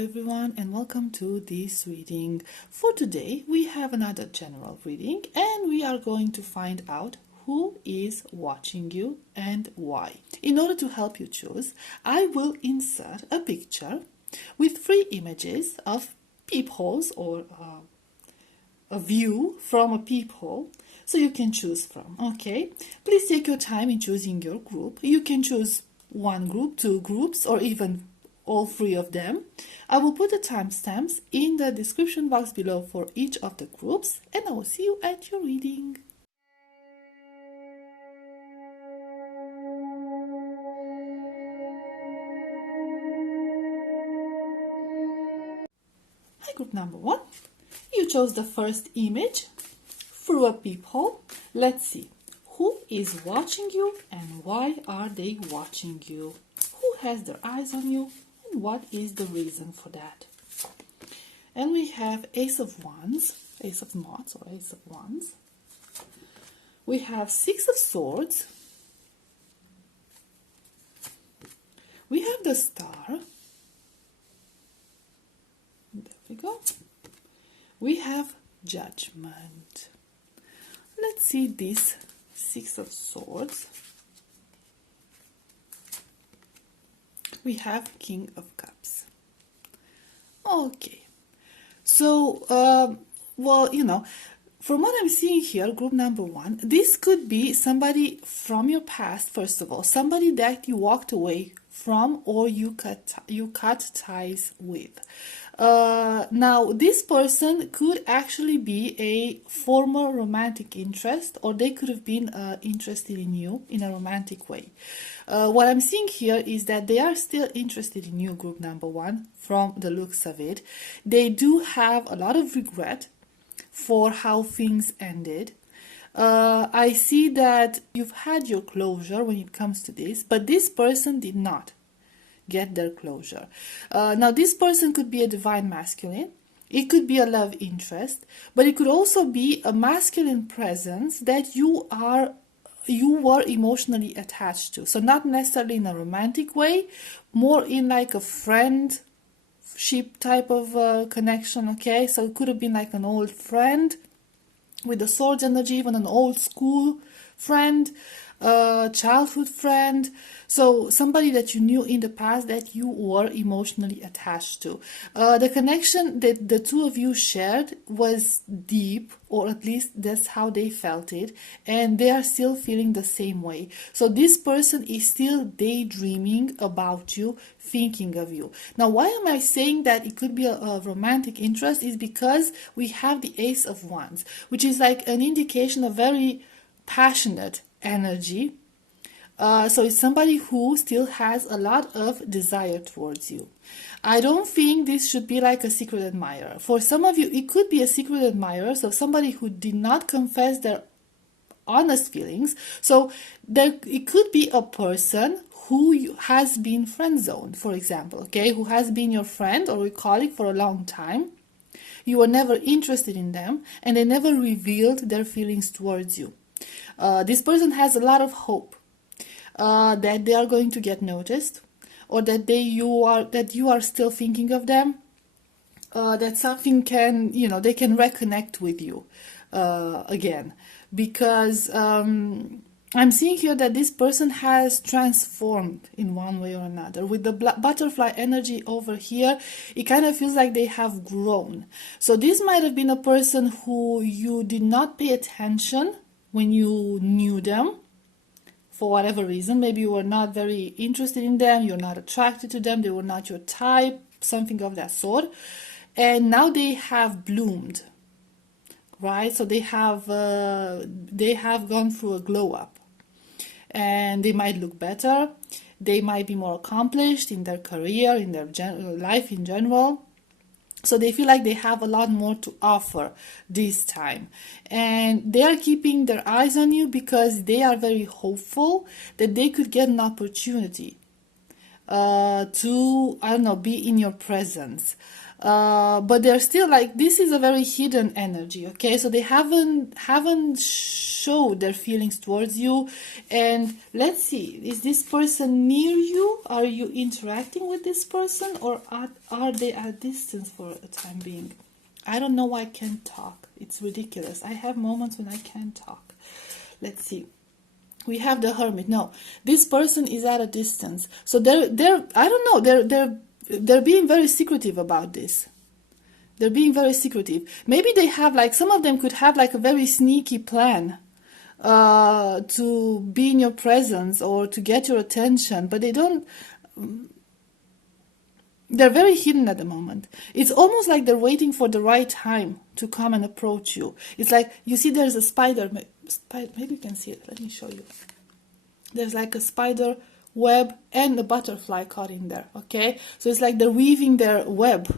everyone, and welcome to this reading. For today we have another general reading, and we are going to find out who is watching you and why. In order to help you choose, I will insert a picture with 3 images of peepholes or a view from a peephole, so you can choose from. Okay, please take your time in choosing your group. You can choose one group, 2 groups, or even all 3 of them. I will put the timestamps in the description box below for each of the groups, and I will see you at your reading. Hi, group number 1. You chose the first image through a peephole. Let's see who is watching you and why are they watching you. Who has their eyes on you? What is the reason for that? And we have Ace of Wands, Ace of Swords or Ace of Wands. We have 6 of Swords. We have the Star. There we go. We have Judgment. Let's see this 6 of Swords. We have King of Cups. Okay, so well, from what I'm seeing here, group number 1, this could be somebody from your past. First of all, somebody that you walked away from or you cut ties with. Now this person could actually be a former romantic interest, or they could have been interested in you in a romantic way. What I'm seeing here is that they are still interested in you, group number 1, from the looks of it. They do have a lot of regret for how things ended. I see that you've had your closure when it comes to this, but this person did not get their closure. Now this person could be a divine masculine, it could be a love interest, but it could also be a masculine presence that you were emotionally attached to. So not necessarily in a romantic way, more in like a friendship type of connection. Okay, so it could have been like an old friend with the Swords energy, even an old school friend, childhood friend, so somebody that you knew in the past that you were emotionally attached to. The connection that the 2 of you shared was deep, or at least that's how they felt it, and they are still feeling the same way. So this person is still daydreaming about you, thinking of you. Now why am I saying that it could be a romantic interest is because we have the Ace of Wands, which is like an indication of very passionate energy. So it's somebody who still has a lot of desire towards you. I don't think this should be like a secret admirer. For some of you, it could be a secret admirer, so somebody who did not confess their honest feelings. So it could be a person who has been friend zoned, for example, okay, who has been your friend or your colleague for a long time. You were never interested in them, and they never revealed their feelings towards you. This person has a lot of hope that they are going to get noticed, or that you are still thinking of them, that something can, they can reconnect with you again, because I'm seeing here that this person has transformed in one way or another. With the butterfly energy over here, it kind of feels like they have grown. So this might have been a person who you did not pay attention when you knew them, for whatever reason. Maybe you were not very interested in them, you're not attracted to them, they were not your type, something of that sort. And now they have bloomed, right? So they have gone through a glow up, and they might look better, they might be more accomplished in their career, in their life in general. So they feel like they have a lot more to offer this time, and they are keeping their eyes on you because they are very hopeful that they could get an opportunity to, I don't know, be in your presence. but they're still like, this is a very hidden energy, okay? So they haven't showed their feelings towards you. And let's see, is this person near you? Are you interacting with this person, or are they at distance for a time being? I don't know why I can't talk. It's ridiculous. I have moments when I can't talk. Let's see. We have the Hermit. No, this person is at a distance. So they're I don't know, they're being very secretive about this. They're being very secretive. Maybe they have, like, some of them could have like a very sneaky plan to be in your presence or to get your attention, but they don't. They're very hidden at the moment. It's almost like they're waiting for the right time to come and approach you. It's like, you see, there's a spider. Maybe you can see it. Let me show you. There's like a spider web and a butterfly caught in there. Okay, so it's like they're weaving their web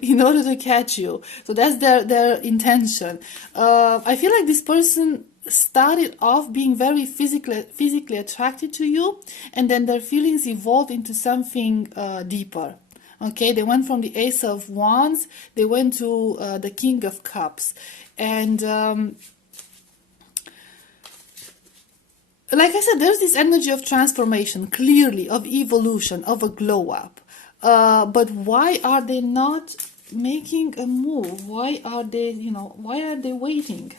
in order to catch you. So that's their intention. I feel like this person started off being very physically attracted to you, and then their feelings evolved into something deeper. Okay, they went from the Ace of Wands, they went to the King of Cups, and like I said, there's this energy of transformation, clearly, of evolution, of a glow up. But why are they not making a move? Why are they, why are they waiting?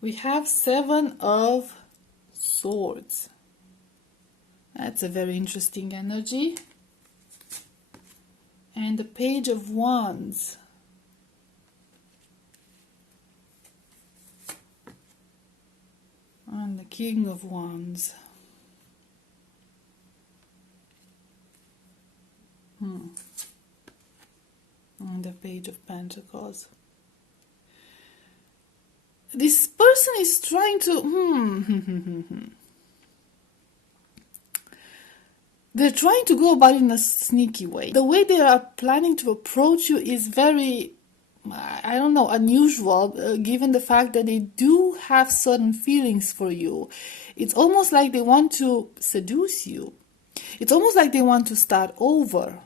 We have Seven of Swords. That's a very interesting energy. And the Page of Wands. And the King of Wands. And the Page of Pentacles. This person is trying to... They're trying to go about it in a sneaky way. The way they are planning to approach you is very, I don't know, unusual, given the fact that they do have certain feelings for you. It's almost like they want to seduce you. It's almost like they want to start over.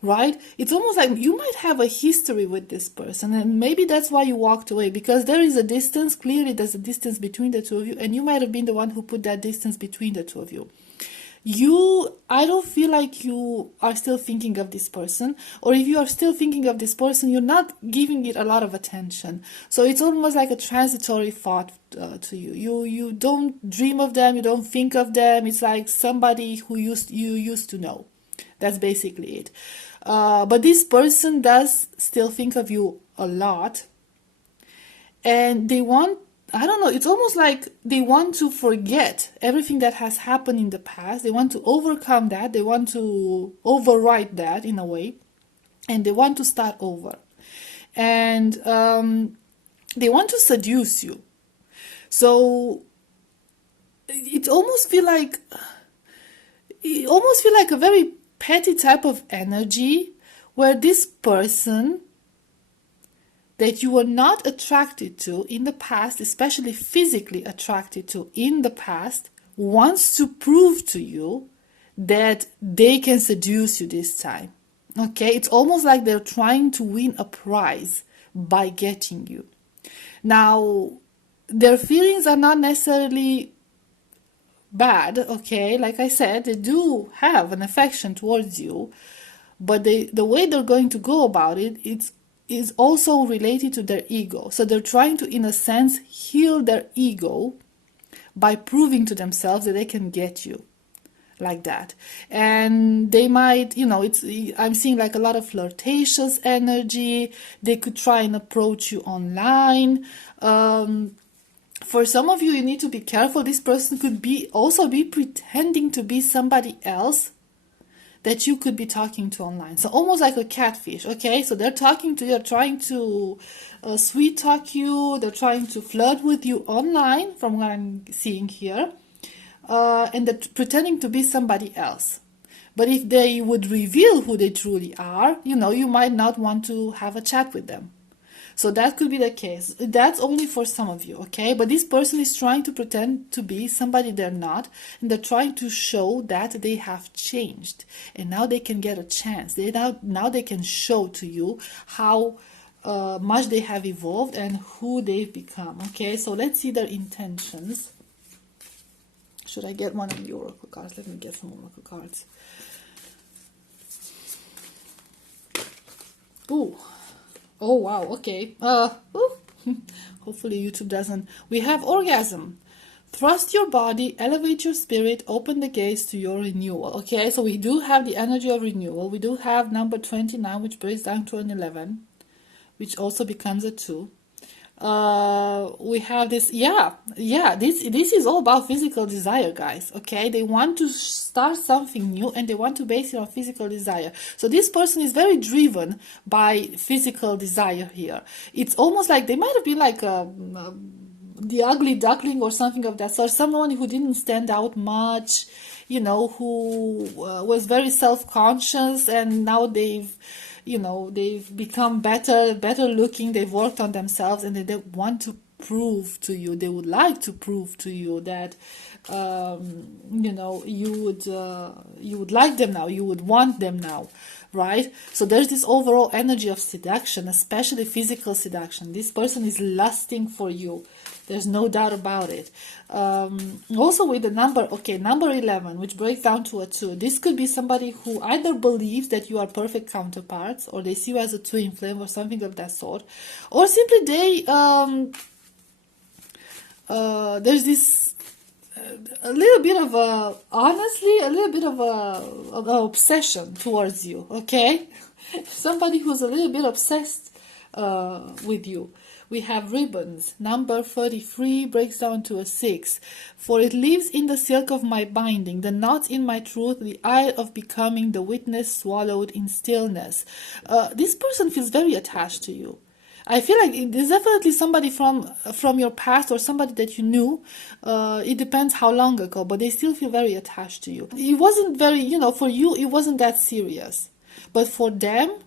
Right? It's almost like you might have a history with this person, and maybe that's why you walked away, because there is a distance. Clearly there's a distance between the two of you, and you might have been the one who put that distance between the two of you. I don't feel like you are still thinking of this person, or if you are still thinking of this person, you're not giving it a lot of attention. So it's almost like a transitory thought to you. You don't dream of them, you don't think of them. It's like somebody who you used to know. That's basically it. But this person does still think of you a lot, and they want, I don't know, it's almost like they want to forget everything that has happened in the past. They want to overcome that. They want to overwrite that in a way, and they want to start over. And they want to seduce you. So it almost feel like a very petty type of energy, where this person that you were not attracted to in the past, especially physically attracted to in the past, wants to prove to you that they can seduce you this time. Okay, it's almost like they're trying to win a prize by getting you. Now, their feelings are not necessarily bad, okay? Like I said, they do have an affection towards you, but the way they're going to go about it, is also related to their ego. So they're trying to, in a sense, heal their ego by proving to themselves that they can get you like that. And they might, I'm seeing like a lot of flirtatious energy. They could try and approach you online. For some of you, you need to be careful. This person could also be pretending to be somebody else that you could be talking to online. So almost like a catfish, okay? So they're talking to you, they're trying to sweet talk you, they're trying to flirt with you online, from what I'm seeing here. And they're pretending to be somebody else. But if they would reveal who they truly are, you might not want to have a chat with them. So that could be the case. That's only for some of you, okay? But this person is trying to pretend to be somebody they're not, and they're trying to show that they have changed, and now they can get a chance. Now they can show to you how much they have evolved and who they've become, okay? So let's see their intentions. Should I get one of the oracle cards? Let me get some oracle cards. Ooh. Oh, wow. Okay. Hopefully YouTube doesn't. We have orgasm. Thrust your body, elevate your spirit, open the gates to your renewal. Okay, so we do have the energy of renewal. We do have number 29, which breaks down to an 11, which also becomes a 2. We have this, this is all about physical desire, guys. Okay, they want to start something new, and they want to base it on physical desire. So this person is very driven by physical desire here. It's almost like they might have been like the ugly duckling or something of that sort, someone who didn't stand out much, you know, who was very self-conscious, and now they've become better looking, they've worked on themselves, and they want to prove to you, they would like to prove to you that you would like them now, you would want them now, right? So there's this overall energy of seduction, especially physical seduction. This person is lusting for you. There's no doubt about it. Also with the number 11, which breaks down to a 2. This could be somebody who either believes that you are perfect counterparts, or they see you as a twin flame or something of that sort, or simply they there's this a little bit of a, honestly, a little bit of an obsession towards you, okay? Somebody who's a little bit obsessed with you. We have ribbons. Number 33 breaks down to a 6. For it lives in the silk of my binding, the knots in my truth, the eye of becoming, the witness swallowed in stillness. This person feels very attached to you. I feel like there's definitely somebody from your past, or somebody that you knew. It depends how long ago, but they still feel very attached to you. It wasn't very, for you, it wasn't that serious. But for them,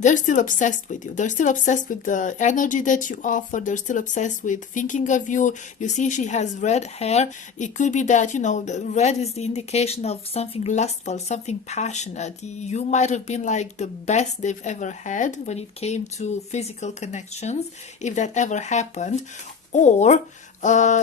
they're still obsessed with you. They're still obsessed with the energy that you offer. They're still obsessed with thinking of you. You see, she has red hair. It could be that, the red is the indication of something lustful, something passionate. You might have been like the best they've ever had when it came to physical connections, if that ever happened. Or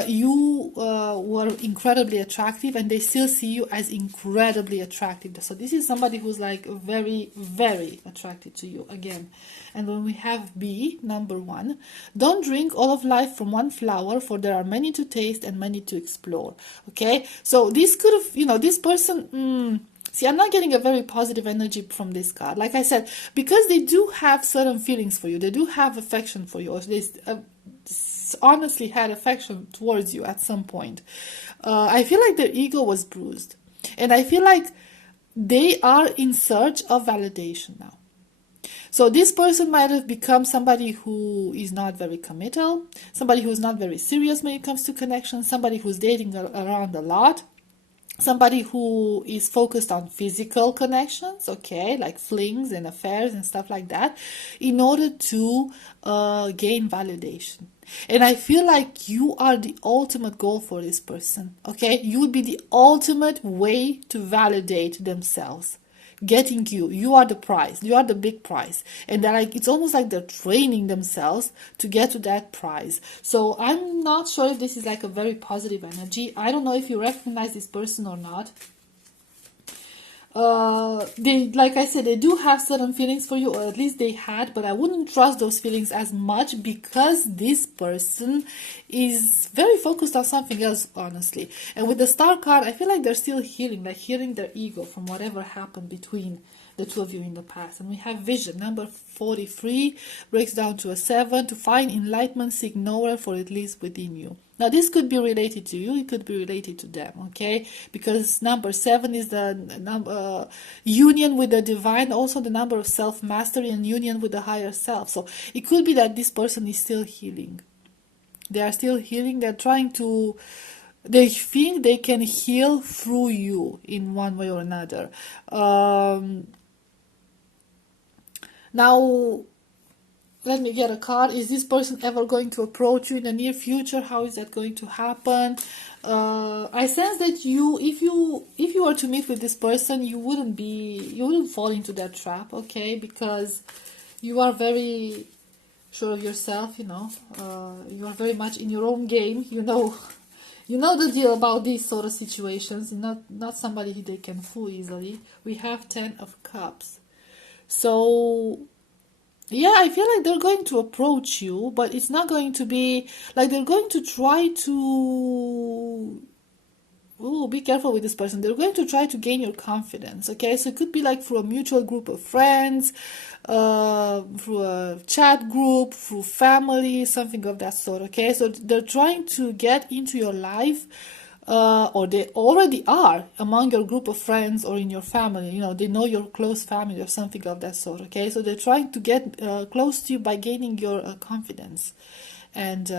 you were incredibly attractive, and they still see you as incredibly attractive. So this is somebody who's like very, very attracted to you again. And when we have B, number 1, don't drink all of life from one flower, for there are many to taste and many to explore. Okay, so this could have, this person... See, I'm not getting a very positive energy from this card. Like I said, because they do have certain feelings for you. They do have affection for you. Or they honestly had affection towards you at some point. I feel like their ego was bruised. And I feel like they are in search of validation now. So this person might have become somebody who is not very committal, somebody who's not very serious when it comes to connection, somebody who's dating around a lot, somebody who is focused on physical connections, okay, like flings and affairs and stuff like that, in order to gain validation. And I feel like you are the ultimate goal for this person, okay? You would be the ultimate way to validate themselves. Getting you are the prize, you are the big prize, and they're like, it's almost like they're training themselves to get to that prize. So I'm not sure if this is like a very positive energy. I don't know if you recognize this person or not. They, like I said, they do have certain feelings for you, or at least they had, but I wouldn't trust those feelings as much, because this person is very focused on something else, honestly. And with the Star card, I feel like they're still healing, like healing their ego from whatever happened between the two of you in the past. And we have vision. Number 43 breaks down to a 7. To find enlightenment, seek nowhere, for it lives within you. Now, this could be related to you. It could be related to them, okay? Because number 7 is the union with the divine, also the number of self-mastery and union with the higher self. So it could be that this person is still healing. They are still healing. They're trying to... They think they can heal through you in one way or another. Now, let me get a card. Is this person ever going to approach you in the near future? How is that going to happen? I sense that if you were to meet with this person, you wouldn't fall into that trap, okay? Because you are very sure of yourself, you know. You are very much in your own game, you know. You know the deal about these sort of situations. You're not somebody they can fool easily. We have 10 of Cups. So yeah, I feel like they're going to approach you, but it's not going to be like they're going to try to. Oh, be careful with this person. They're going to try to gain your confidence, okay? So it could be like through a mutual group of friends, through a chat group, through family, something of that sort, okay? So they're trying to get into your life, or they already are among your group of friends or in your family. You know, they know your close family or something of that sort, okay? So they're trying to get close to you by gaining your confidence. And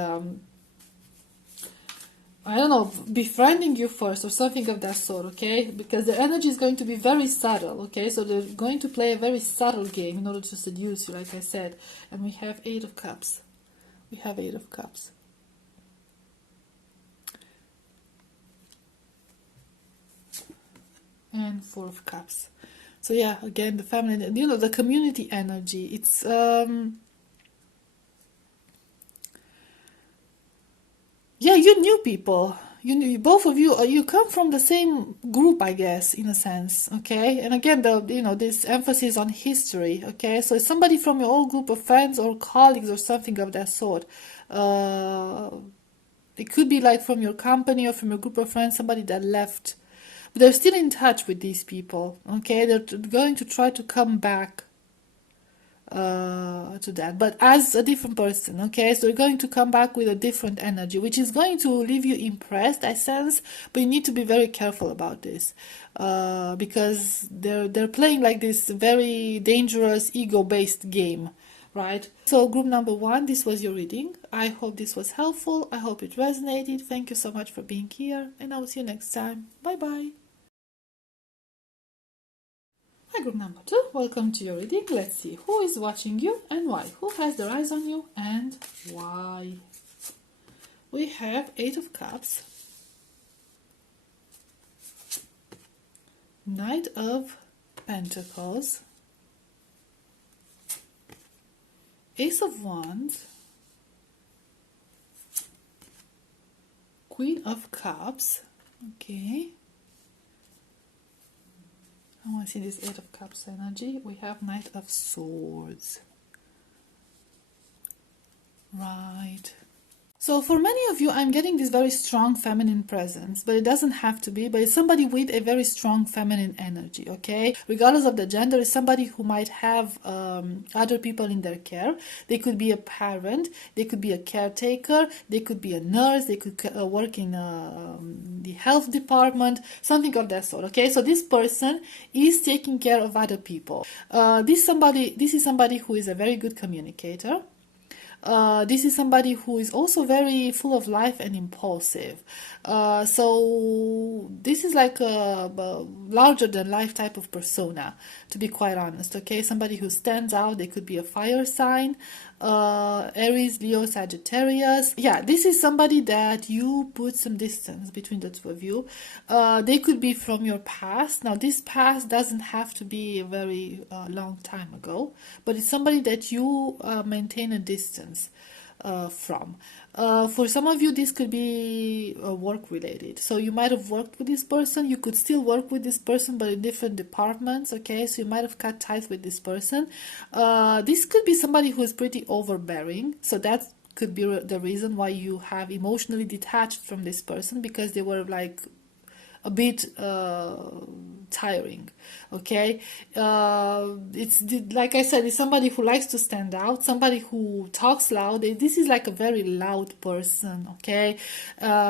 I don't know, befriending you first or something of that sort, okay? Because the energy is going to be very subtle, okay? So they're going to play a very subtle game in order to seduce you, like I said. And we have 8 of Cups. We have 8 of Cups. And 4 of Cups. So yeah, again, the family, you know, the community energy. It's yeah, you knew people. You knew, both of you. You come from the same group, I guess, in a sense. Okay, and again, this emphasis on history. Okay, so it's somebody from your old group of friends or colleagues or something of that sort. It could be like from your company or from your group of friends, somebody that left, but they're still in touch with these people. Okay, they're going to try to come back to that, but as a different person, okay? So you're going to come back with a different energy, which is going to leave you impressed, I sense, but you need to be very careful about this, because they're playing like this very dangerous ego-based game, right? So group number 1, this was your reading. I hope this was helpful. I hope it resonated. Thank you so much for being here, and I will see you next time. Bye bye. Hi, group number 2, welcome to your reading. Let's see who is watching you and why. Who has their eyes on you and why? We have 8 of Cups, Knight of Pentacles, Ace of Wands, Queen of Cups, okay. I want to see this 8 of Cups energy. We have Knight of Swords. Right. So for many of you, I'm getting this very strong feminine presence, but it doesn't have to be, but it's somebody with a very strong feminine energy, okay? Regardless of the gender, it's somebody who might have other people in their care. They could be a parent, they could be a caretaker, they could be a nurse, they could work in the health department, something of that sort, okay? So this person is taking care of other people. This is somebody who is a very good communicator. This is somebody who is also very full of life and impulsive. So this is like a larger than life type of persona, to be quite honest, okay? Somebody who stands out. They could be a fire sign, Aries, Leo, Sagittarius. Yeah, this is somebody that you put some distance between the two of you. They could be from your past. Now, this past doesn't have to be a very long time ago, but it's somebody that you maintain a distance from. For some of you, this could be work related. So you might have worked with this person. You could still work with this person, but in different departments, okay? So you might have cut ties with this person. This could be somebody who is pretty overbearing. So that could be the reason why you have emotionally detached from this person, because they were like a bit tiring, okay? It's like I said, it's somebody who likes to stand out, somebody who talks loud. This is like a very loud person, okay?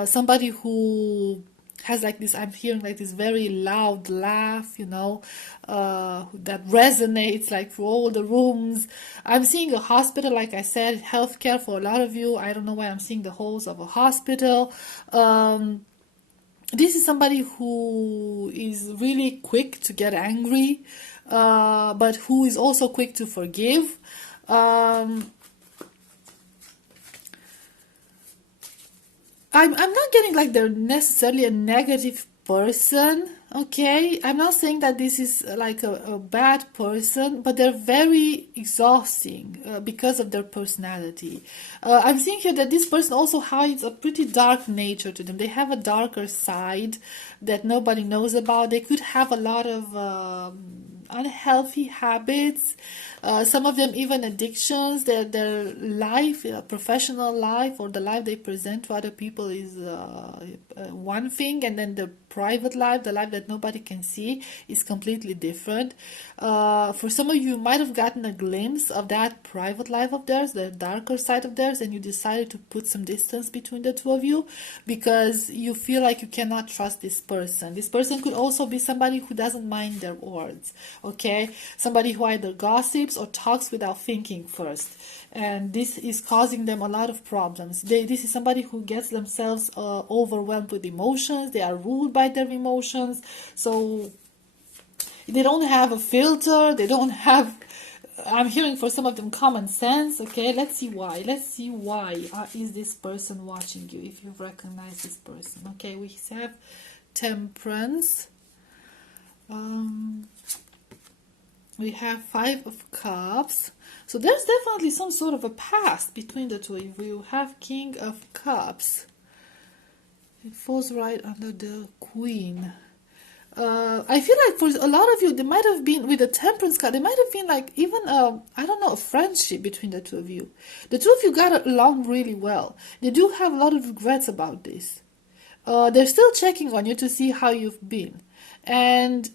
Somebody who has like this, I'm hearing like this very loud laugh, you know, that resonates like through all the rooms. I'm seeing a hospital, like I said, healthcare for a lot of you. I don't know why I'm seeing the halls of a hospital. This is somebody who is really quick to get angry, but who is also quick to forgive. I'm not getting like they're necessarily a negative person, okay? I'm not saying that this is like a bad person, but they're very exhausting because of their personality. I'm seeing here that this person also hides a pretty dark nature to them. They have a darker side that nobody knows about. They could have a lot of unhealthy habits, some of them even addictions. Their life, professional life, or the life they present to other people is one thing, and then the private life, the life that nobody can see, is completely different. For some of you, you might have gotten a glimpse of that private life of theirs, the darker side of theirs, and you decided to put some distance between the two of you because you feel like you cannot trust this person. This person could also be somebody who doesn't mind their words, okay? Somebody who either gossips or talks without thinking first. And this is causing them a lot of problems. This is somebody who gets themselves overwhelmed with emotions. They are ruled by their emotions. So they don't have a filter. They don't have, I'm hearing for some of them, common sense. Okay, let's see why. Let's see why is this person watching you, if you recognize this person. Okay, we have Temperance. We have Five of Cups. So there's definitely some sort of a past between the two. If you have King of Cups, it falls right under the Queen. I feel like for a lot of you, there might have been, with the Temperance card, there might have been like even I don't know, a friendship between the two of you. The two of you got along really well. They do have a lot of regrets about this. They're still checking on you to see how you've been. And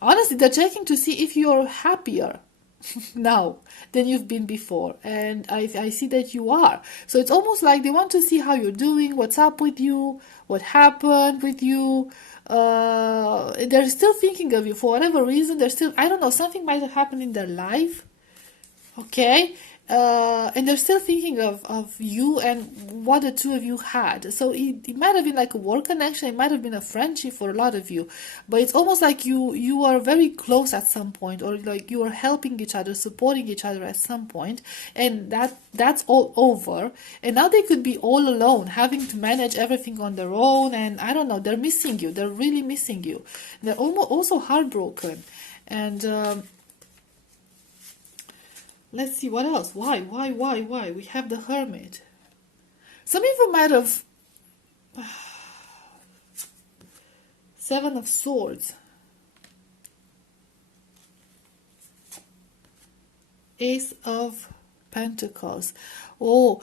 honestly, they're checking to see if you're happier now than you've been before. And I see that you are. So it's almost like they want to see how you're doing, what's up with you, what happened with you. They're still thinking of you for whatever reason. They're still, I don't know, something might have happened in their life. Okay? And they're still thinking of you and what the two of you had. So it might have been like a work connection, it might have been a friendship for a lot of you, but it's almost like you are very close at some point, or like you are helping each other, supporting each other at some point, and that's all over. And now they could be all alone, having to manage everything on their own, and I don't know, they're missing you. They're really missing you. They're almost also heartbroken. And let's see what else. Why? We have the Hermit. Some of you might have Seven of Swords, Ace of Pentacles. Oh,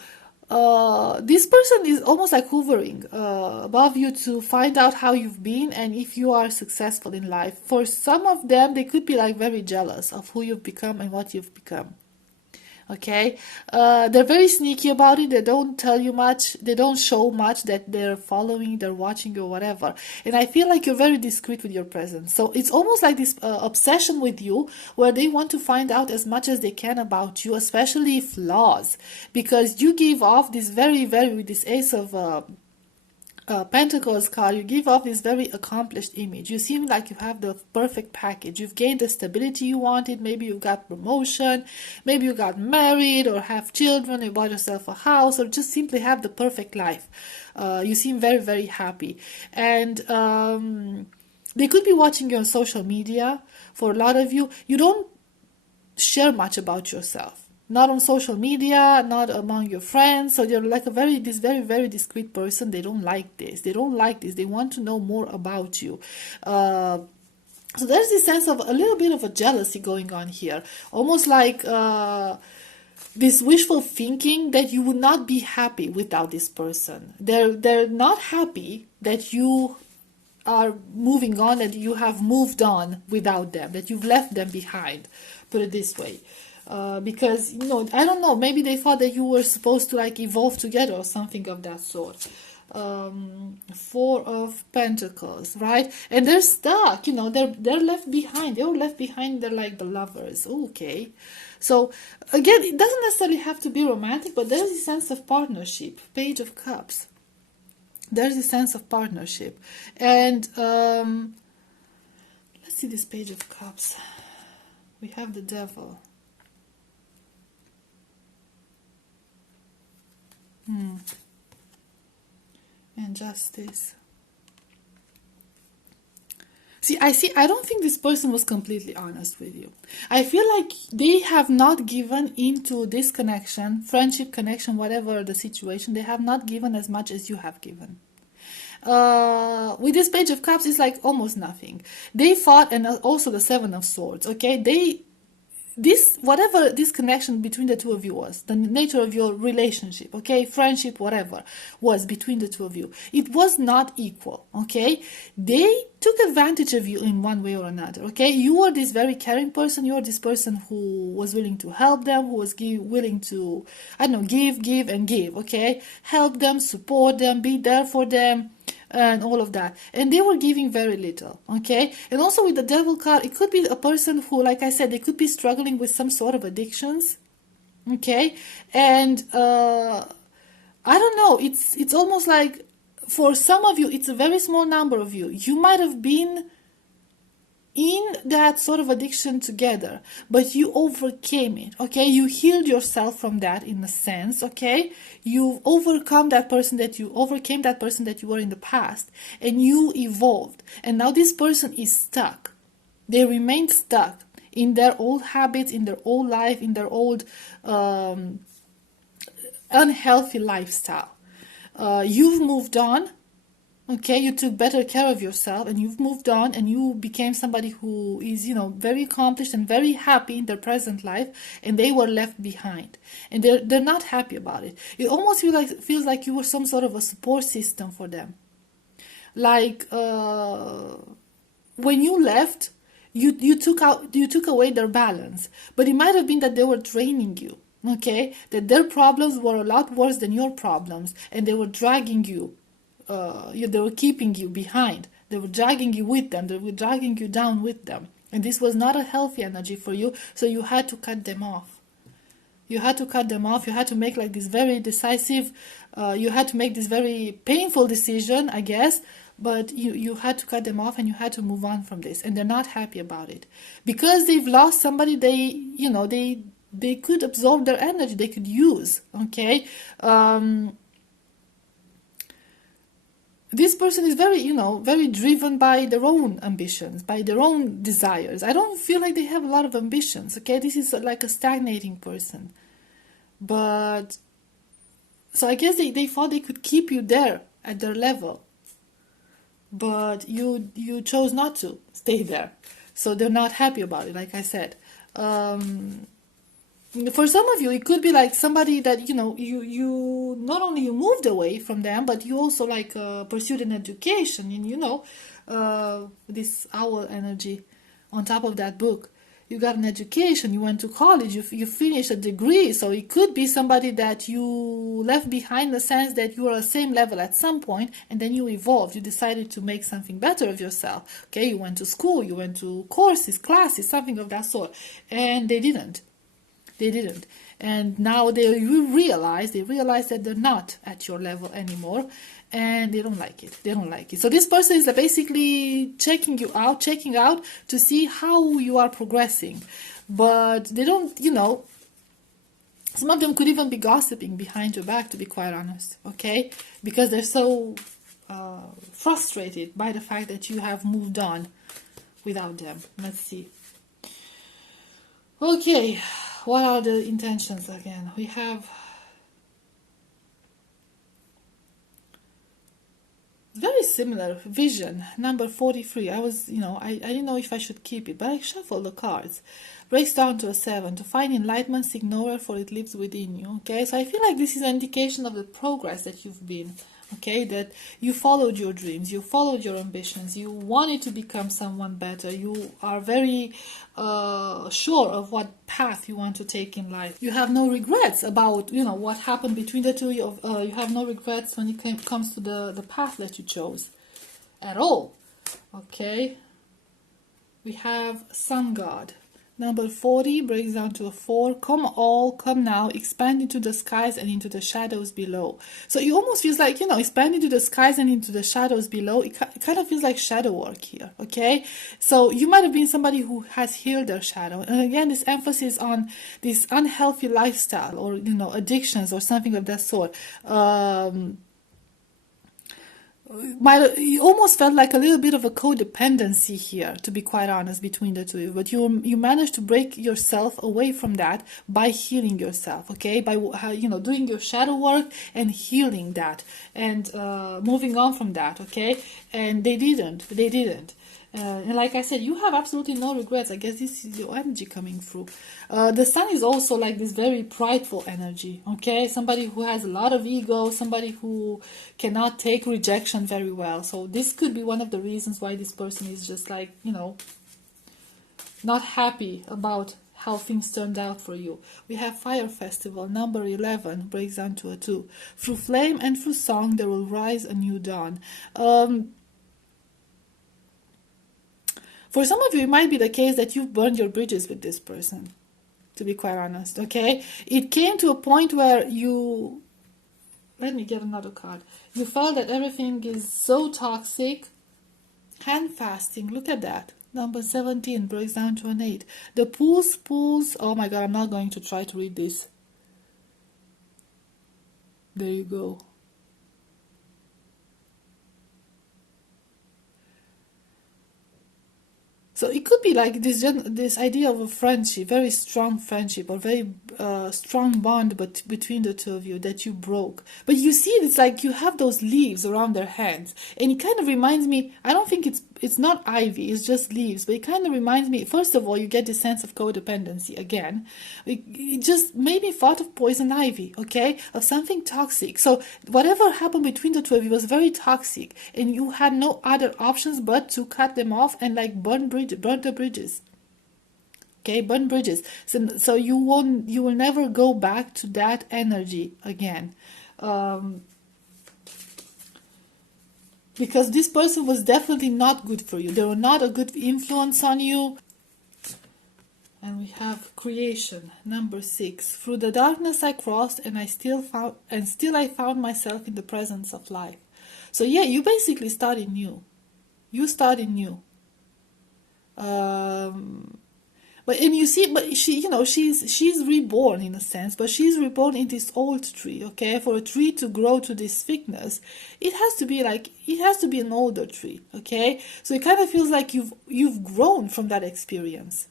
this person is almost like hovering above you to find out how you've been and if you are successful in life. For some of them, they could be like very jealous of who you've become and what you've become. Okay, they're very sneaky about it. They don't tell you much. They don't show much that they're following, they're watching you, or whatever. And I feel like you're very discreet with your presence. So it's almost like this obsession with you, where they want to find out as much as they can about you, especially flaws, because you give off this with this Ace of Pentacles card, you give off this very accomplished image. You seem like you have the perfect package. You've gained the stability you wanted. Maybe you got promotion. Maybe you got married or have children. You bought yourself a house, or just simply have the perfect life. You seem very, very happy. And they could be watching you on social media. For a lot of you, you don't share much about yourself. Not on social media, not among your friends. So you're like this very, very discreet person. They don't like this. They don't like this. They want to know more about you. So there's this sense of a little bit of a jealousy going on here. Almost like this wishful thinking that you would not be happy without this person. They're not happy that you are moving on, that you have moved on without them, that you've left them behind. Put it this way. Because, I don't know, maybe they thought that you were supposed to like evolve together or something of that sort. Four of Pentacles, right? And they're stuck, they're left behind. They're left behind. They're like the lovers. Okay. So again, it doesn't necessarily have to be romantic, but there's a sense of partnership. Page of Cups. There's a sense of partnership. And let's see this Page of Cups. We have the Devil. And justice. See, I don't think this person was completely honest with you. I feel like they have not given into this connection, friendship connection, whatever the situation, they have not given as much as you have given. With this Page of Cups, it's like almost nothing. They fought, and also the Seven of Swords, okay? Whatever this connection between the two of you was, the nature of your relationship, okay, friendship, whatever was between the two of you, it was not equal, okay? They took advantage of you in one way or another, okay? You were this very caring person, you were this person who was willing to help them, who was willing to, I don't know, give and give, okay? Help them, support them, be there for them, and all of that, and they were giving very little, okay? And also with the Devil card, it could be a person who, like I said, they could be struggling with some sort of addictions, okay? And I don't know, it's almost like for some of you, it's a very small number of you, you might have been in that sort of addiction together, but you overcame it, okay? You healed yourself from that in a sense, okay? You overcame that person that you were in the past, and you evolved. And now this person is stuck. They remain stuck in their old habits, in their old life, in their old unhealthy lifestyle. You've moved on. Okay, you took better care of yourself, and you've moved on, and you became somebody who is, very accomplished and very happy in their present life, and they were left behind, and they're not happy about it. It almost feels like you were some sort of a support system for them. Like when you left, you took away their balance, but it might have been that they were draining you. Okay, that their problems were a lot worse than your problems, and they were dragging you. They were keeping you behind. They were dragging you with them. They were dragging you down with them. And this was not a healthy energy for you, so you had to cut them off. You had to cut them off. You had to make like this very decisive, you had to make this very painful decision, I guess, but you had to cut them off, and you had to move on from this. And they're not happy about it. Because they've lost somebody they could absorb their energy, they could use, okay? This person is very driven by their own ambitions, by their own desires. I don't feel like they have a lot of ambitions, okay? This is like a stagnating person. But, so I guess they thought they could keep you there at their level. But you chose not to stay there. So they're not happy about it, like I said. For some of you, it could be like somebody that, you not only you moved away from them, but you also like pursued an education, and this owl energy on top of that book. You got an education, you went to college, you finished a degree, so it could be somebody that you left behind in the sense that you were at the same level at some point, and then you evolved, you decided to make something better of yourself, okay? You went to school, you went to courses, classes, something of that sort, and they didn't. And now they realize that they're not at your level anymore, and they don't like it. So this person is basically checking out to see how you are progressing, but they don't, some of them could even be gossiping behind your back, to be quite honest, okay? Because they're so frustrated by the fact that you have moved on without them. Let's see. Okay. What are the intentions again? We have very similar vision, number 43. I didn't know if I should keep it, but I shuffled the cards. Breaks down to a 7. To find enlightenment, seek nowhere, for it lives within you. Okay, so I feel like this is an indication of the progress that you've been. Okay, that you followed your dreams, you followed your ambitions, you wanted to become someone better, you are very sure of what path you want to take in life. You have no regrets about, what happened between the two. You have no regrets when it comes to the path that you chose at all. Okay, we have Sun God. Number 40 breaks down to a 4. Come all, come now, expand into the skies and into the shadows below. So it almost feels like, expand into the skies and into the shadows below. It kind of feels like shadow work here, okay? So you might have been somebody who has healed their shadow. And again, this emphasis on this unhealthy lifestyle or, addictions or something of that sort. It almost felt like a little bit of a codependency here, to be quite honest, between the two of you. But you managed to break yourself away from that by healing yourself, okay? By doing your shadow work and healing that and moving on from that, okay? And they didn't. And like I said, you have absolutely no regrets. I guess this is your energy coming through. The sun is also like this very prideful energy, okay? Somebody who has a lot of ego, somebody who cannot take rejection very well. So this could be one of the reasons why this person is just like, not happy about how things turned out for you. We have Fire Festival, number 11, breaks down to a 2. Through flame and through song, there will rise a new dawn. For some of you, it might be the case that you've burned your bridges with this person, to be quite honest, okay? It came to a point where you... Let me get another card. You felt that everything is so toxic. Hand fasting, look at that. Number 17 breaks down to an 8. The pools. Oh my God, I'm not going to try to read this. There you go. So it could be like this idea of a friendship, very strong friendship or very strong bond between the two of you that you broke. But you see, it's like you have those leaves around their hands. And it kind of reminds me, I don't think it's not ivy, it's just leaves. But it kind of reminds me, first of all, you get this sense of codependency again. It just made me thought of poison ivy, okay? Of something toxic. So whatever happened between the two of you was very toxic. And you had no other options but to cut them off and like burn the bridges. Okay, burn bridges. So you will never go back to that energy again. Because this person was definitely not good for you. They were not a good influence on you. And we have creation, number 6. Through the darkness I crossed, and still I found myself in the presence of life. So yeah, you basically started new. You started new. But she's reborn in a sense, but she's reborn in this old tree. Okay, for a tree to grow to this thickness, it has to be an older tree. Okay, so it kind of feels like you've grown from that experience,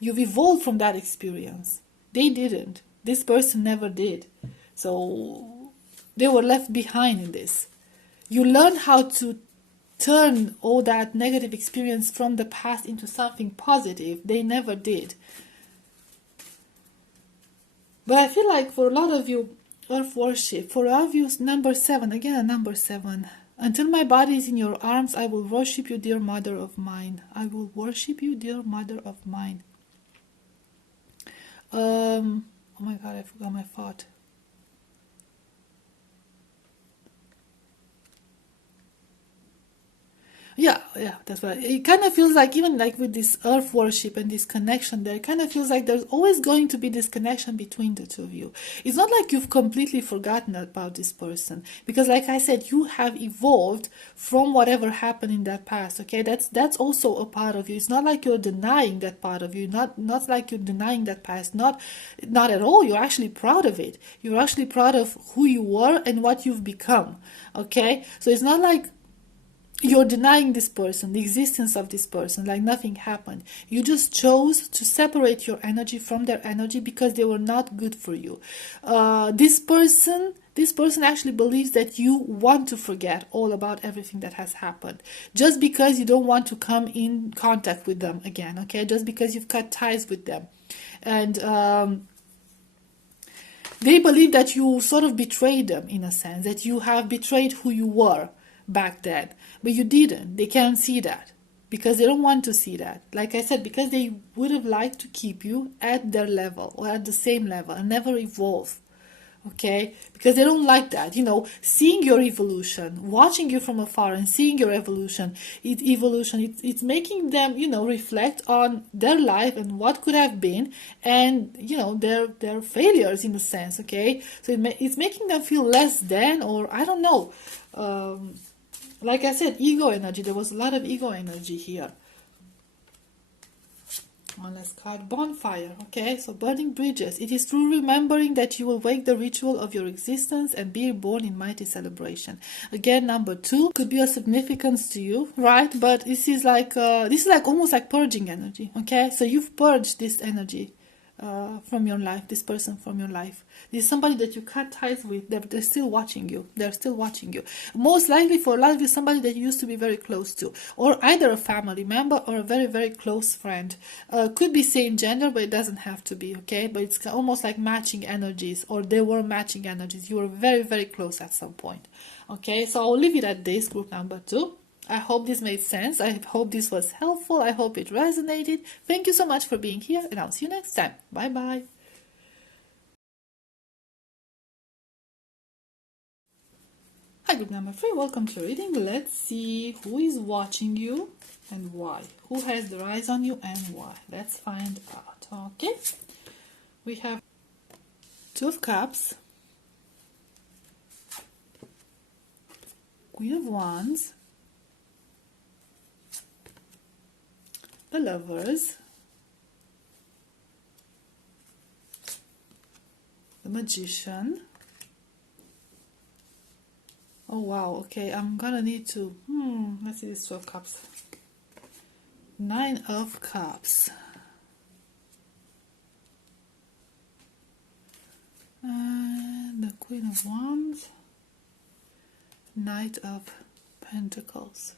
you've evolved from that experience. They didn't. This person never did. So they were left behind in this. You learn how to turn all that negative experience from the past into something positive. They never did. But I feel like for a lot of you, earth worship, for a lot of you, number 7, again, number 7. Until my body is in your arms, I will worship you, dear mother of mine. I will worship you, dear mother of mine. Oh my God, I forgot my thought. Yeah, that's right. It kind of feels like, even like with this earth worship and this connection there, it kind of feels like there's always going to be this connection between the two of you. It's not like you've completely forgotten about this person, because like I said, you have evolved from whatever happened in that past. Okay, that's also a part of you. It's not like you're denying that part of you. Not like you're denying that past. Not at all. You're actually proud of it. You're actually proud of who you were and what you've become. Okay, so it's not like you're denying this person, the existence of this person, like nothing happened. You just chose to separate your energy from their energy because they were not good for you. This person actually believes that you want to forget all about everything that has happened, just because you don't want to come in contact with them again, okay? Just because you've cut ties with them. And they believe that you sort of betrayed them, in a sense, that you have betrayed who you were back then. But you didn't. They can't see that because they don't want to see that. Like I said, because they would have liked to keep you at their level or at the same level and never evolve. okay? Because they don't like that, seeing your evolution, watching you from afar and seeing your it's making them, reflect on their life and what could have been, and their failures in a sense, okay? So it's making them feel less than, or I don't know. Like I said, ego energy. There was a lot of ego energy here. One last card, bonfire. Okay, so burning bridges. It is through remembering that you will wake the ritual of your existence and be born in mighty celebration. Again, number 2 could be a significance to you, right? But this is like almost like purging energy. Okay, so you've purged this energy from your life, this person from your life. This is somebody that you cut ties with. They're still watching you. They're still watching you. Most likely for a lot of you, somebody that you used to be very close to, or either a family member or a very, very close friend. Could be same gender, but it doesn't have to be, okay? But it's almost like matching energies, or they were matching energies. You were very, very close at some point. Okay, so I'll leave it at this, group number 2. I hope this made sense. I hope this was helpful. I hope it resonated. Thank you so much for being here, and I'll see you next time. Bye bye. Hi, group number 3. Welcome to reading. Let's see who is watching you and why. Who has their eyes on you and why. Let's find out. Okay. We have 2 of Cups, Queen of Wands, the Lovers, the Magician. Oh wow, okay, I'm gonna need to let's see this 2 of Cups. 9 of Cups. And the Queen of Wands. Knight of Pentacles.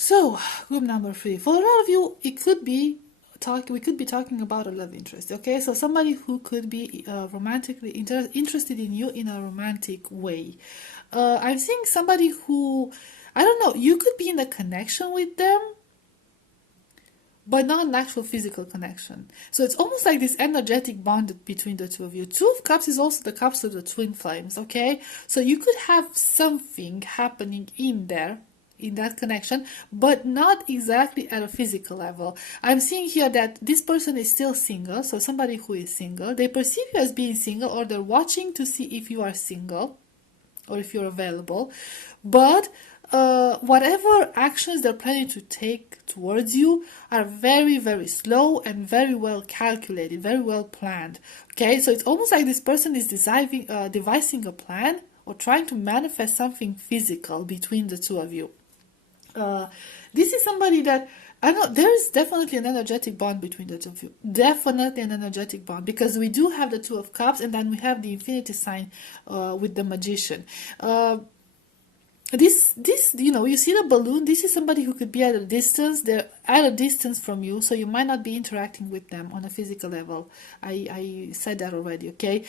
So, group number 3. For a lot of you, it could be we could be talking about a love interest, okay? So somebody who could be romantically interested in you in a romantic way. I'm seeing somebody who, I don't know, you could be in a connection with them, but not an actual physical connection. So it's almost like this energetic bond between the 2 of you. 2 of Cups is also the cups of the twin flames, okay? So you could have something happening in there, in that connection, but not exactly at a physical level. I'm seeing here that this person is still single, so somebody who is single, they perceive you as being single, or they're watching to see if you are single or if you're available, but whatever actions they're planning to take towards you are very, very slow and very well calculated, very well planned. Okay, so it's almost like this person is devising a plan or trying to manifest something physical between the 2 of you. This is somebody that, I know there is definitely an energetic bond between the 2 of you. Definitely an energetic bond, because we do have the 2 of Cups, and then we have the infinity sign with the Magician. This you see the balloon. This is somebody who could be at a distance. They're at a distance from you, so you might not be interacting with them on a physical level. I said that already, okay?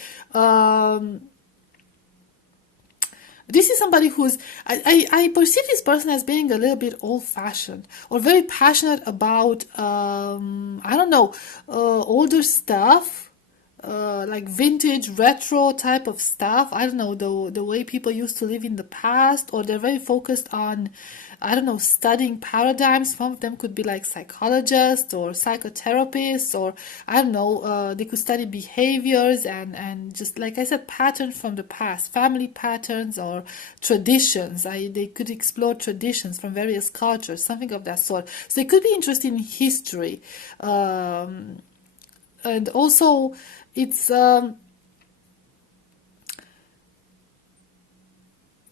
This is somebody who's, I perceive this person as being a little bit old-fashioned or very passionate about, I don't know, older stuff, like vintage, retro type of stuff. I don't know, the way people used to live in the past, or they're very focused on, I don't know, studying paradigms. Some of them could be like psychologists or psychotherapists, or I don't know, they could study behaviors and just, like I said, patterns from the past, family patterns or traditions. They could explore traditions from various cultures, something of that sort. So they could be interested in history. And also, it's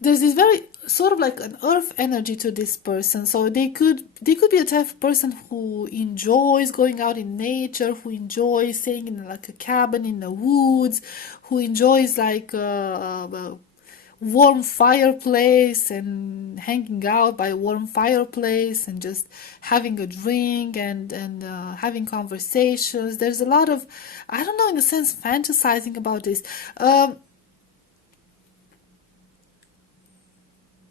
there's this very sort of like an earth energy to this person. So they could be a type of person who enjoys going out in nature, who enjoys staying in like a cabin in the woods, who enjoys like a warm fireplace and hanging out by a warm fireplace and just having a drink and having conversations. There's a lot of, I don't know, in a sense, fantasizing about this.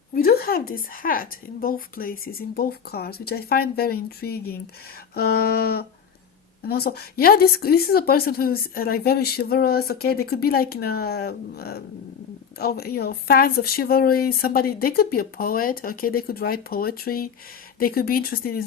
We do have this hat in both places, in both cards, which I find very intriguing. And also, yeah, this is a person who's like very chivalrous. Okay, they could be like in a, fans of chivalry. Somebody, they could be a poet. Okay, they could write poetry. They could be interested in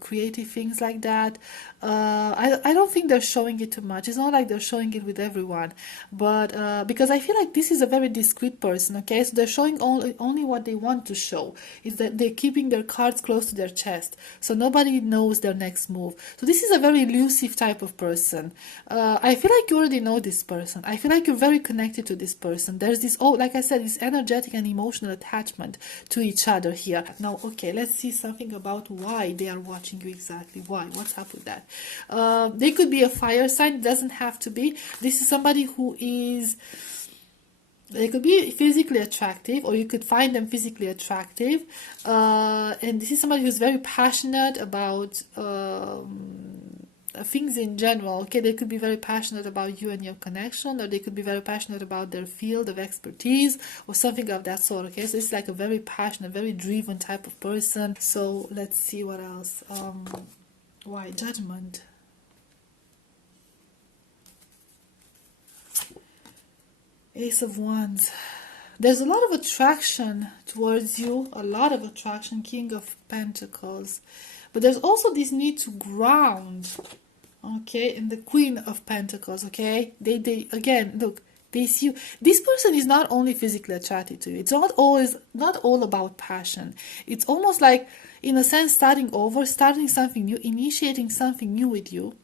creative things like that. I don't think they're showing it too much. It's not like they're showing it with everyone, but because I feel like this is a very discreet person. Okay, so they're showing only what they want to show. Is that they're keeping their cards close to their chest, so nobody knows their next move. So this is a very elusive type of person. I feel like you already know this person. I feel like you're very connected to this person. There's this, oh, like I said, this energetic and emotional attachment to each other here. Now, okay, let's see something about why they are watching you exactly. Why? What's up with that? They could be a fire sign. It doesn't have to be. This is somebody who is, they could be physically attractive, or you could find them physically attractive. And this is somebody who's very passionate about things in general. Okay, they could be very passionate about you and your connection, or they could be very passionate about their field of expertise or something of that sort. Okay, so it's like a very passionate, very driven type of person. So let's see what else. Why Judgment? Ace of Wands. There's a lot of attraction towards you, a lot of attraction. King of Pentacles. But there's also this need to ground. Okay, and the Queen of Pentacles. Okay, they again, look, they see you. This person is not only physically attracted to you. It's not all about passion. It's almost like, in a sense, starting over, starting something new, initiating something new with you,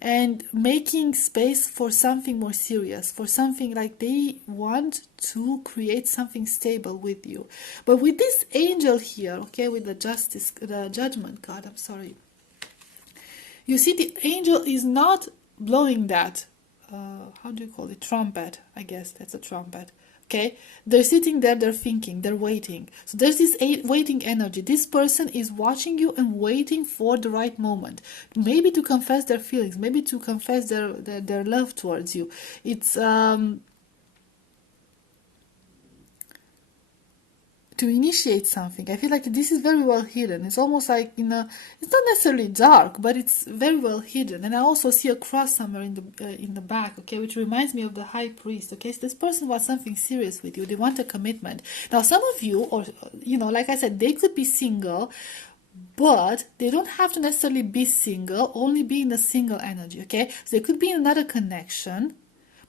and making space for something more serious, for something like they want to create something stable with you. But with this angel here, okay, with the Judgment card, I'm sorry, you see the angel is not blowing that, how do you call it, trumpet, I guess that's a trumpet. Okay, they're sitting there, they're thinking, they're waiting. So there's this waiting energy. This person is watching you and waiting for the right moment, maybe to confess their feelings, maybe to confess their love towards you. It's to initiate something. I feel like this is very well hidden. It's almost like, it's not necessarily dark, but it's very well hidden. And I also see a cross somewhere in the back, okay, which reminds me of the High Priest. Okay, so this person wants something serious with you. They want a commitment. Now, some of you, or like I said, they could be single, but they don't have to necessarily be single, only be in a single energy. Okay, so they could be in another connection,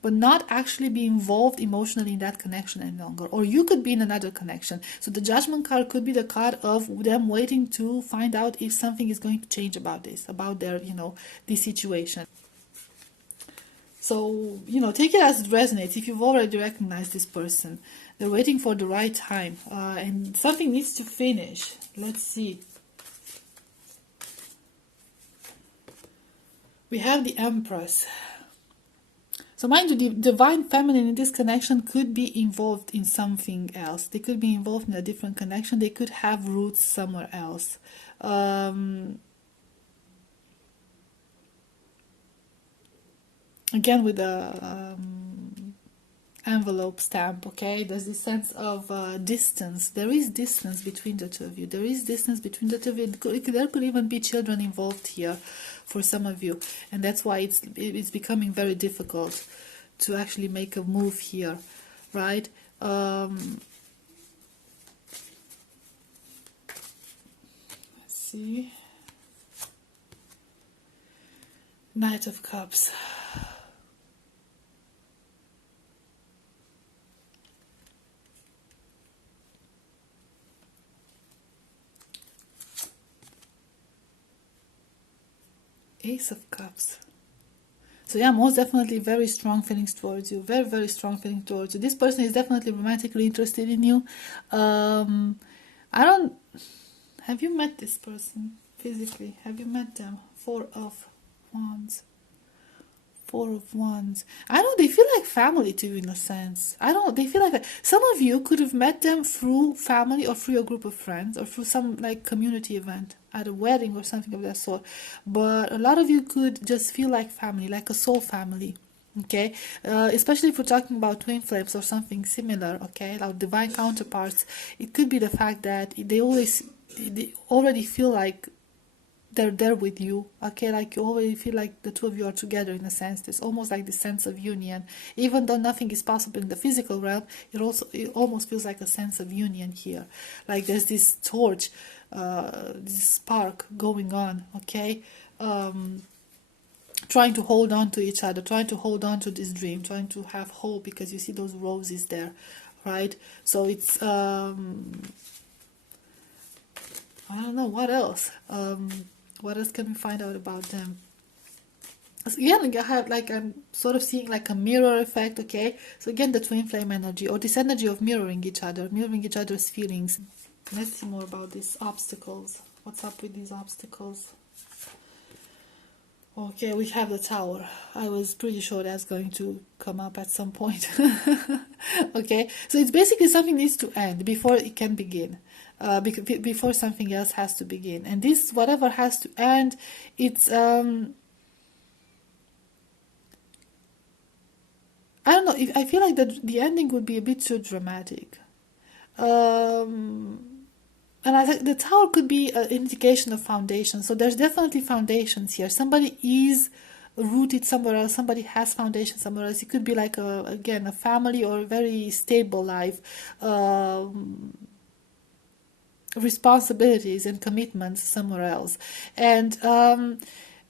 but not actually be involved emotionally in that connection any longer. Or you could be in another connection. So the Judgment card could be the card of them waiting to find out if something is going to change about this, about their, this situation. So, take it as it resonates. If you've already recognized this person, they're waiting for the right time. And something needs to finish. Let's see. We have the Empress. So mind you, the divine feminine in this connection could be involved in something else. They could be involved in a different connection. They could have roots somewhere else. Again, with the envelope stamp, okay? There's this sense of distance. There is distance between the two of you. There is distance between the two of you. There could even be children involved here for some of you. And that's why it's becoming very difficult to actually make a move here, right? Let's see. Knight of Cups. Ace of Cups. So yeah, most definitely very strong feelings towards you. Very, very strong feelings towards you. This person is definitely romantically interested in you. Have you met this person physically? Have you met them? Four of Wands. Four of Wands. I know they feel like family to you in a sense. They feel like some of you could have met them through family or through a group of friends or through some like community event at a wedding or something of that sort. But a lot of you could just feel like family, like a soul family. Okay, especially if we're talking about twin flames or something similar, okay, like divine counterparts. It could be the fact that they already feel like they're there with you, okay, like you already feel like the two of you are together in a sense. There's almost like this sense of union, even though nothing is possible in the physical realm. It almost feels like a sense of union here, like there's this torch, this spark going on, okay, trying to hold on to each other, trying to hold on to this dream, trying to have hope, because you see those roses there, right? So it's I don't know what else. What else can we find out about them? So again, I have like, I'm sort of seeing like a mirror effect, okay? So again, the twin flame energy, or this energy of mirroring each other, mirroring each other's feelings. Let's see more about these obstacles. What's up with these obstacles? Okay, we have the tower. I was pretty sure that's going to come up at some point. Okay, so it's basically something needs to end before it can begin. Before something else has to begin. And this, whatever has to end, it's... I don't know, I feel like the ending would be a bit too dramatic. And I think the tower could be an indication of foundation. So there's definitely foundations here. Somebody is rooted somewhere else. Somebody has foundation somewhere else. It could be like, again, a family or a very stable life. Responsibilities and commitments somewhere else. And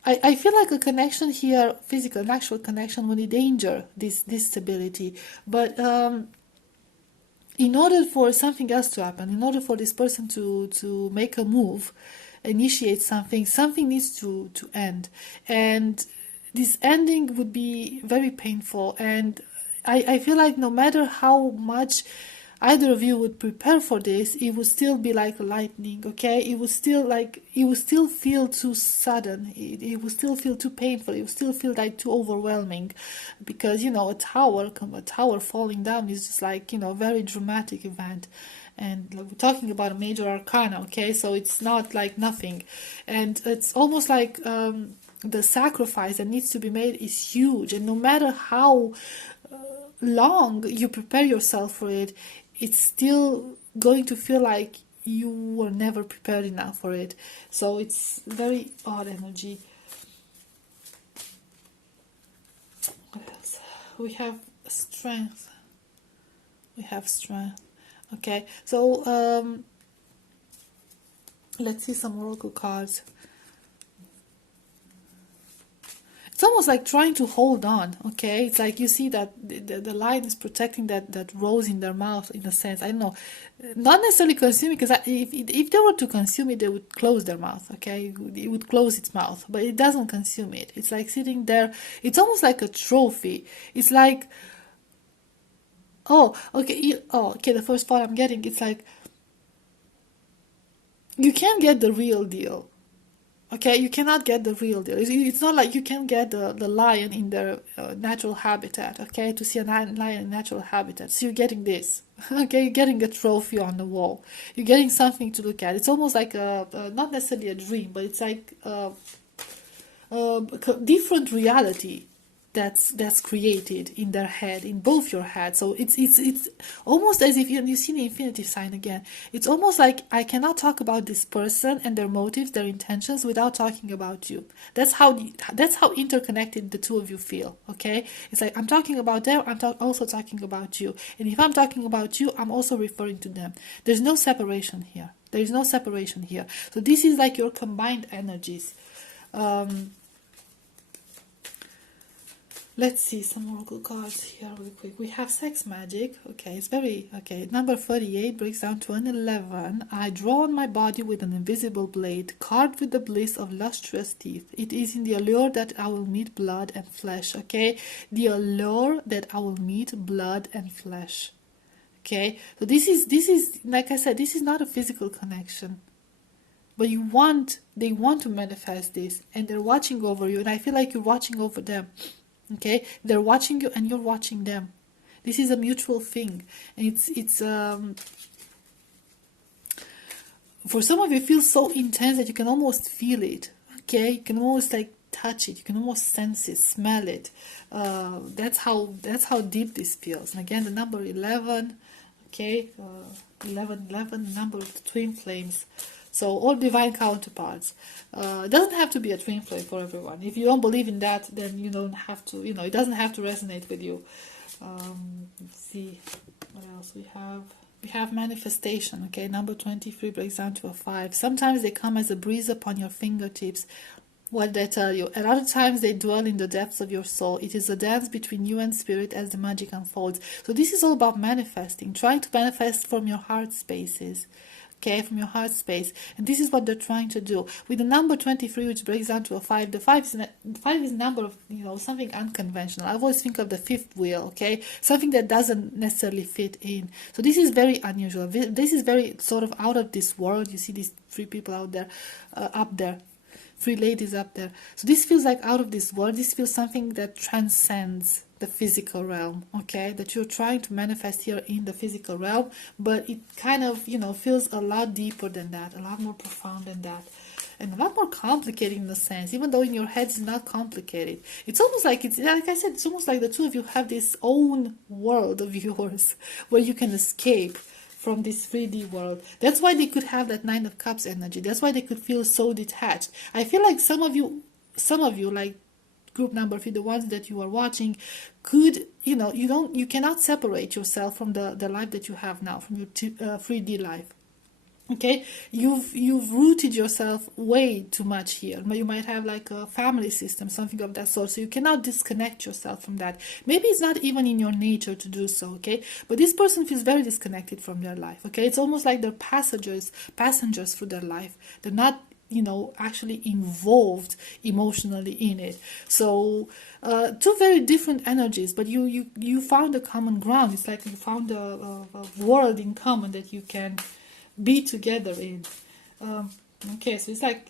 I feel like a connection here, physical, an actual connection, will endanger this stability. But in order for something else to happen, in order for this person to make a move, initiate something, something needs to end. And this ending would be very painful. And I feel like no matter how much either of you would prepare for this, it would still be like lightning, okay? It would still feel too sudden. It would still feel too painful. It would still feel like too overwhelming, because, you know, a tower falling down is just like, you know, a very dramatic event. And like, we're talking about a major arcana, okay? So it's not like nothing. And it's almost like the sacrifice that needs to be made is huge. And no matter how long you prepare yourself for it, it's still going to feel like you were never prepared enough for it. So it's very odd energy. What else? We have strength. We have strength. Okay, so let's see some oracle cards. It's almost like trying to hold on, okay? It's like you see that the light is protecting that rose in their mouth, in a sense. I don't know. Not necessarily consuming, because if they were to consume it, they would close their mouth, okay? It would close its mouth, but it doesn't consume it. It's like sitting there. It's almost like a trophy. It's like, oh, okay, the first thought I'm getting, it's like, you can't get the real deal. Okay, you cannot get the real deal. It's not like you can get the lion in their natural habitat, okay, to see a lion in natural habitat. So you're getting this, okay, you're getting a trophy on the wall. You're getting something to look at. It's almost like not necessarily a dream, but it's like a different reality that's created in their head, in both your heads. So it's almost as if you see the infinity sign again. It's almost like I cannot talk about this person and their motives, their intentions, without talking about you. That's how interconnected the two of you feel. Okay, it's like I'm talking about them, I'm also talking about you, and if I'm talking about you, I'm also referring to them. There's no separation here. There is no separation here. So this is like your combined energies. Let's see some oracle cards here really quick. We have sex magic. Okay, it's very... Okay, number 38 breaks down to an 11. I draw on my body with an invisible blade, carved with the bliss of lustrous teeth. It is in the allure that I will meet blood and flesh. Okay, the allure that I will meet blood and flesh. Okay, so this is like I said, this is not a physical connection. But they want to manifest this, and they're watching over you, and I feel like you're watching over them. Okay, they're watching you and you're watching them. This is a mutual thing, and it's for some of you, it feels so intense that you can almost feel it. Okay, you can almost like touch it, you can almost sense it, smell it. That's how deep this feels. And again, the number 11. Okay, 11, number of the twin flames. So all divine counterparts. It doesn't have to be a twin flame for everyone. If you don't believe in that, then you don't have to, it doesn't have to resonate with you. Let's see what else we have. We have manifestation, okay? Number 23 breaks down to a 5. Sometimes they come as a breeze upon your fingertips. What did I tell you? A lot of times they dwell in the depths of your soul. It is a dance between you and spirit as the magic unfolds. So this is all about manifesting, trying to manifest from your heart spaces. Okay, from your heart space. And this is what they're trying to do. With the number 23, which breaks down to a 5, the 5 is a number of, something unconventional. I always think of the fifth wheel, okay? Something that doesn't necessarily fit in. So this is very unusual. This is very sort of out of this world. You see these 3 people out there, up there. 3 ladies up there. So this feels like out of this world. This feels something that transcends the physical realm, okay? That you're trying to manifest here in the physical realm, but it kind of, feels a lot deeper than that, a lot more profound than that, and a lot more complicated in a sense, even though in your head it's not complicated. It's almost like, like I said, it's almost like the two of you have this own world of yours where you can escape from this 3D world. That's why they could have that 9 of Cups energy. That's why they could feel so detached. I feel like some of you, like group number 3, the ones that you are watching, could, you cannot separate yourself from the life that you have now, from your 3D life. Okay, you've rooted yourself way too much here. You might have like a family system, something of that sort, so you cannot disconnect yourself from that. Maybe it's not even in your nature to do so, okay? But this person feels very disconnected from their life, okay? It's almost like they're passengers through their life. They're not, actually involved emotionally in it. So 2 very different energies, but you found a common ground. It's like you found a world in common that you can be together in. Okay, so it's like,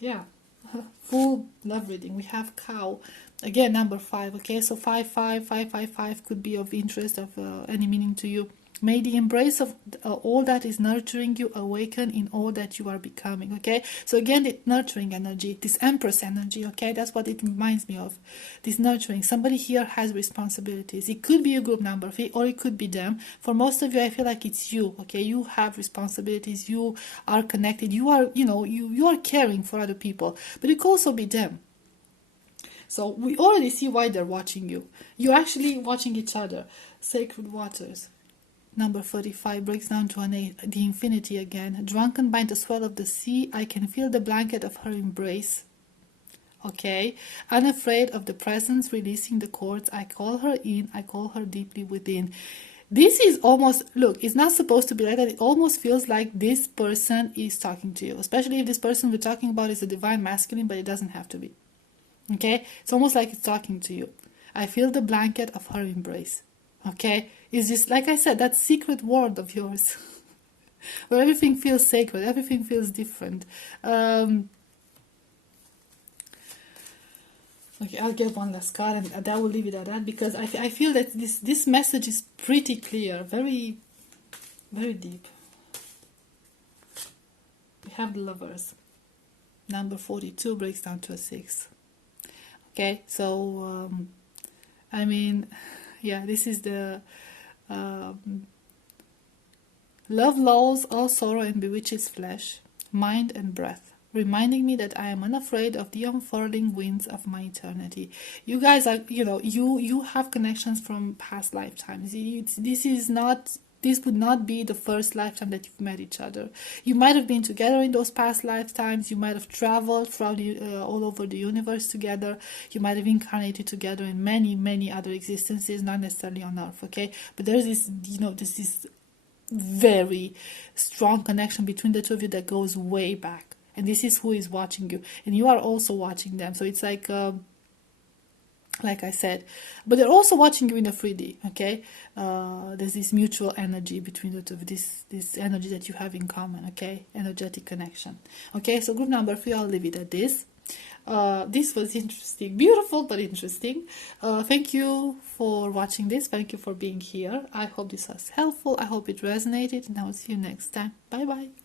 full love reading. We have cow again, number 5. Okay, so 55555 could be of interest, of any meaning to you. May the embrace of all that is nurturing you awaken in all that you are becoming. Okay, so again, the nurturing energy, this Empress energy, okay, that's what it reminds me of, this nurturing. Somebody here has responsibilities. It could be a group number 3, or it could be them. For most of you, I feel like it's you. Okay, you have responsibilities, you are connected, you are, you are caring for other people, but it could also be them. So we already see why they're watching you. You're actually watching each other. Sacred waters. Number 35 breaks down to an 8, the infinity again. Drunken by the swell of the sea, I can feel the blanket of her embrace. Okay, unafraid of the presence releasing the cords, I call her in, I call her deeply within. This is almost, look, it's not supposed to be like that. It almost feels like this person is talking to you, especially if this person we're talking about is a divine masculine, but it doesn't have to be. Okay, it's almost like it's talking to you. I feel the blanket of her embrace. Okay, it's just, like I said, that secret world of yours where everything feels sacred, everything feels different. Okay, I'll get one last card, and that will leave it at that, because I feel that this message is pretty clear, very, very deep. We have the Lovers. Number 42 breaks down to a 6. Okay, so I mean, yeah, this is the love lulls all sorrow and bewitches flesh, mind and breath, reminding me that I am unafraid of the unfurling winds of my eternity. You guys are, you have connections from past lifetimes. This would not be the first lifetime that you've met each other. You might have been together in those past lifetimes. You might have traveled throughout all over the universe together. You might have incarnated together in many, many other existences, not necessarily on Earth, okay? But there's this, there's this very strong connection between the two of you that goes way back. And this is who is watching you. And you are also watching them. So it's like I said, but they're also watching you in a 3D, okay? There's this mutual energy between the two, this energy that you have in common, okay? Energetic connection. Okay, so group number 3, I'll leave it at this. This was interesting, beautiful, but interesting. Thank you for watching this. Thank you for being here. I hope this was helpful. I hope it resonated, and I will see you next time. Bye-bye.